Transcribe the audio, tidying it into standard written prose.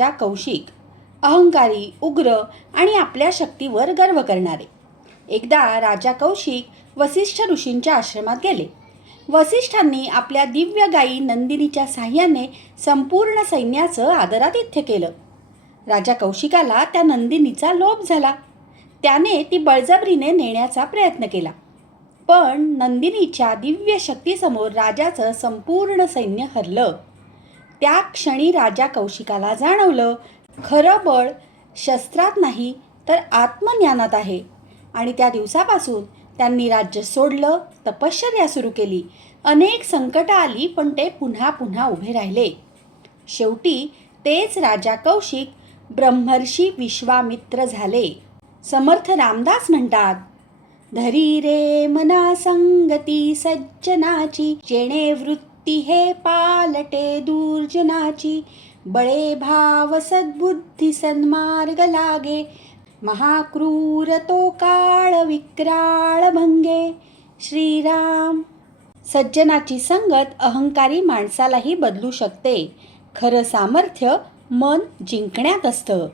राजा कौशिक, अहंकारी, उग्र आणि आपल्या शक्तीवर गर्व करणारे. एकदा राजा कौशिक वसिष्ठ ऋषींच्या आश्रमात गेले. वसिष्ठांनी आपल्या दिव्य गायी नंदिनीच्या साह्याने संपूर्ण सैन्याचं आदरातिथ्य केलं. राजा कौशिकाला त्या नंदिनीचा लोभ झाला. त्याने ती बळजबरीने नेण्याचा प्रयत्न केला. पण नंदिनीच्या दिव्य शक्तीसमोर राजाचं संपूर्ण सैन्य हरलं. त्या क्षणी राजा कौशिकाला जाणवलं, खरं बळ शस्त्रात नाही तर आत्मज्ञानात आहे. आणि त्या दिवसापासून त्यांनी राज्य सोडलं, तपश्चर्या सुरू केली. अनेक संकटं आली, पण ते पुन्हा पुन्हा उभे राहिले. शेवटी तेच राजा कौशिक ब्रह्मर्षी विश्वामित्र झाले. समर्थ रामदास म्हणतात, धरी रे मना संगती सज्जनाची, जेणे वृत्ती हे पालटे दुर्जनाची, बळे भाव सद्बुद्धी सन्मार्ग लागे, महाक्रूर तो काळ विक्राळ भंगे. श्रीराम. सज्जनाची संगत अहंकारी माणसालाही बदलू शकते. खरं सामर्थ्य मन जिंकण्यात असतं.